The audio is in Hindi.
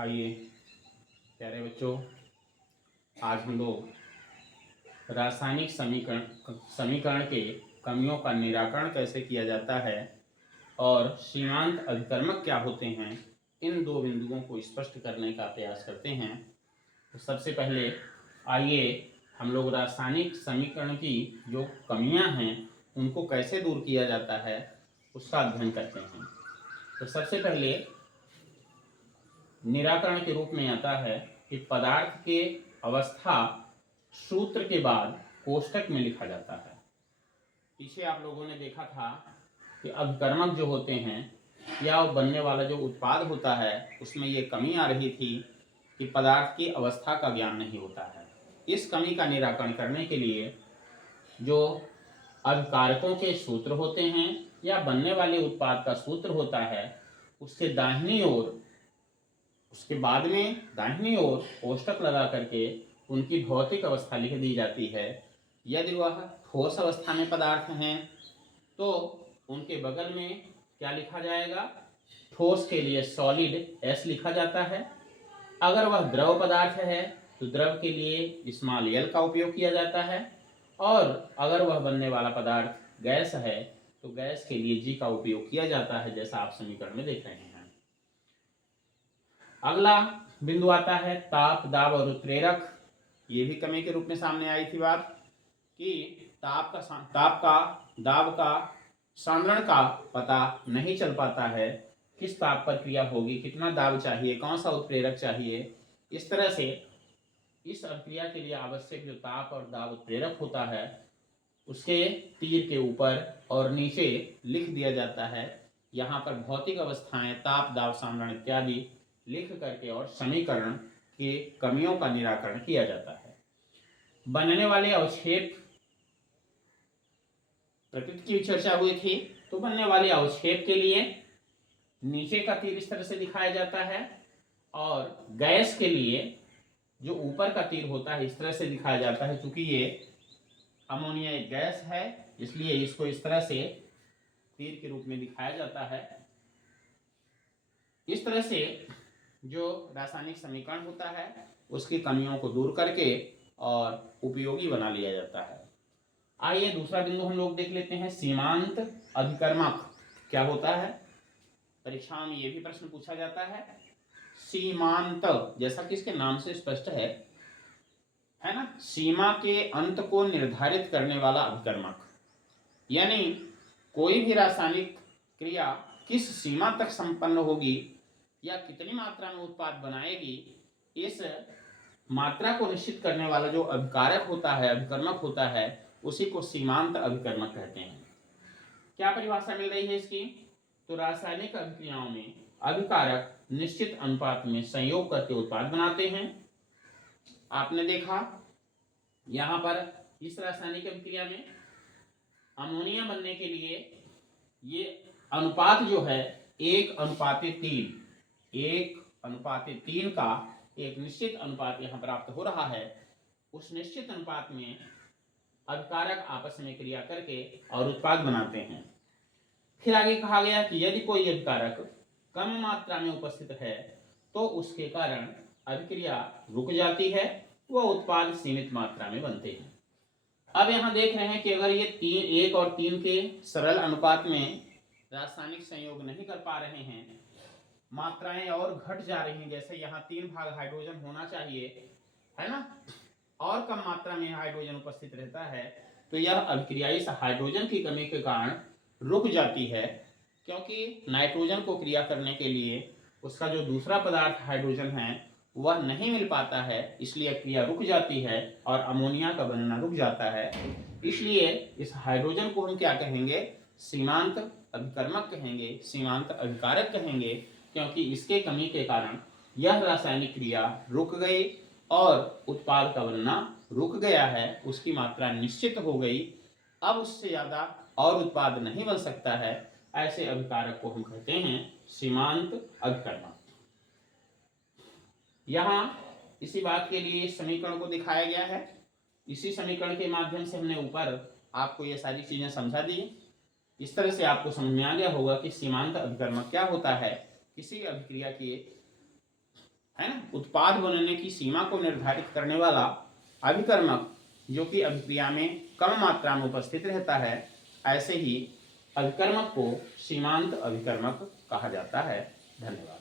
आइए प्यारे बच्चों, आज हम लोग रासायनिक समीकरण के कमियों का निराकरण कैसे किया जाता है और सीमांत अभिकर्मक क्या होते हैं, इन दो बिंदुओं को स्पष्ट करने का प्रयास करते हैं। तो सबसे पहले आइए हम लोग रासायनिक समीकरण की जो कमियां हैं उनको कैसे दूर किया जाता है उसका अध्ययन करते हैं। तो सबसे पहले निराकरण के रूप में आता है कि पदार्थ के अवस्था सूत्र के बाद कोष्टक में लिखा जाता है। पीछे आप लोगों ने देखा था कि अभिकर्मक जो होते हैं या बनने वाला जो उत्पाद होता है उसमें ये कमी आ रही थी कि पदार्थ की अवस्था का ज्ञान नहीं होता है। इस कमी का निराकरण करने के लिए जो अभिकारकों के सूत्र होते हैं या बनने वाले उत्पाद का सूत्र होता है उसके दाहिनी ओर, उसके बाद में दाहिनी ओर कोष्टक लगा करके उनकी भौतिक अवस्था लिख दी जाती है। यदि वह ठोस अवस्था में पदार्थ हैं तो उनके बगल में क्या लिखा जाएगा, ठोस के लिए सॉलिड S लिखा जाता है। अगर वह द्रव पदार्थ है तो द्रव के लिए स्मॉल l का उपयोग किया जाता है, और अगर वह बनने वाला पदार्थ गैस है तो गैस के लिए G का उपयोग किया जाता है, जैसा आप समीकरण में देख रहे हैं। अगला बिंदु आता है ताप, दाब और उत्प्रेरक। ये भी कमी के रूप में सामने आई थी बात कि दाब का सांद्रण का पता नहीं चल पाता है, किस ताप पर क्रिया होगी, कितना दाब चाहिए, कौन सा उत्प्रेरक चाहिए। इस तरह से इस अभिक्रिया के लिए आवश्यक जो ताप और दाब उत्प्रेरक होता है उसके तीर के ऊपर और नीचे लिख दिया जाता है। यहाँ पर भौतिक अवस्थाएं ताप, दाब, सांद्रण इत्यादि लिख करके और समीकरण के कमियों का निराकरण किया जाता है। बनने वाले अवक्षेप प्रकृति की चर्चा हुई थी, तो बनने वाले अवक्षेप के लिए नीचे का तीर इस तरह से दिखाया जाता है और गैस के लिए जो ऊपर का तीर होता है इस तरह से दिखाया जाता है। चूंकि ये अमोनिया एक गैस है इसलिए इसको इस तरह से तीर के रूप में दिखाया जाता है। इस तरह से जो रासायनिक समीकरण होता है उसकी कमियों को दूर करके और उपयोगी बना लिया जाता है। आइए दूसरा बिंदु हम लोग देख लेते हैं, सीमांत अभिकर्मक क्या होता है। परीक्षा में ये भी प्रश्न पूछा जाता है। सीमांत जैसा कि इसके नाम से स्पष्ट है ना, सीमा के अंत को निर्धारित करने वाला अभिकर्मक, यानी कोई भी रासायनिक क्रिया किस सीमा तक संपन्न होगी या कितनी मात्रा में उत्पाद बनाएगी, इस मात्रा को निश्चित करने वाला जो अभिकारक होता है, अभिकर्मक होता है, उसी को सीमांत अभिकर्मक कहते हैं। क्या परिभाषा मिल रही है इसकी? तो रासायनिक अभिक्रियाओं में अभिकारक निश्चित अनुपात में संयोग करके उत्पाद बनाते हैं। आपने देखा यहाँ पर इस रासायनिक अभिक्रिया में अमोनिया बनने के लिए ये अनुपात जो है 1:3 का एक निश्चित अनुपात यहाँ प्राप्त हो रहा है। उस निश्चित अनुपात में अभिकारक आपस में क्रिया करके और उत्पाद बनाते हैं। फिर आगे कहा गया कि यदि कोई अभिकारक कम मात्रा में उपस्थित है तो उसके कारण अभिक्रिया रुक जाती है, वह उत्पाद सीमित मात्रा में बनते हैं। अब यहाँ देख रहे हैं कि अगर ये 1 और 3 के सरल अनुपात में रासायनिक संयोग नहीं कर पा रहे हैं, मात्राएं और घट जा रही हैं, जैसे यहाँ 3 भाग हाइड्रोजन होना चाहिए, है ना, और कम मात्रा में हाइड्रोजन उपस्थित रहता है, तो यह अभिक्रिया इस हाइड्रोजन की कमी के कारण रुक जाती है, क्योंकि नाइट्रोजन को क्रिया करने के लिए उसका जो दूसरा पदार्थ हाइड्रोजन है वह नहीं मिल पाता है, इसलिए क्रिया रुक जाती है और अमोनिया का बनना रुक जाता है। इसलिए इस हाइड्रोजन को हम क्या कहेंगे? सीमांत अभिकर्मक कहेंगे, सीमांत अभिकारक कहेंगे, क्योंकि इसके कमी के कारण यह रासायनिक क्रिया रुक गई और उत्पाद का बनना रुक गया है, उसकी मात्रा निश्चित हो गई, अब उससे ज़्यादा और उत्पाद नहीं बन सकता है। ऐसे अभिकारक को हम कहते हैं सीमांत अभिकर्मक। यहाँ इसी बात के लिए इस समीकरण को दिखाया गया है। इसी समीकरण के माध्यम से हमने ऊपर आपको ये सारी चीजें समझा दी। इस तरह से आपको समझ में आ गया होगा कि सीमांत अभिकर्मक क्या होता है, किसी अभिक्रिया के, है ना, उत्पाद बनने की सीमा को निर्धारित करने वाला अभिकर्मक जो कि अभिक्रिया में कम मात्रा में उपस्थित रहता है, ऐसे ही अभिकर्मक को सीमांत अभिकर्मक कहा जाता है। धन्यवाद।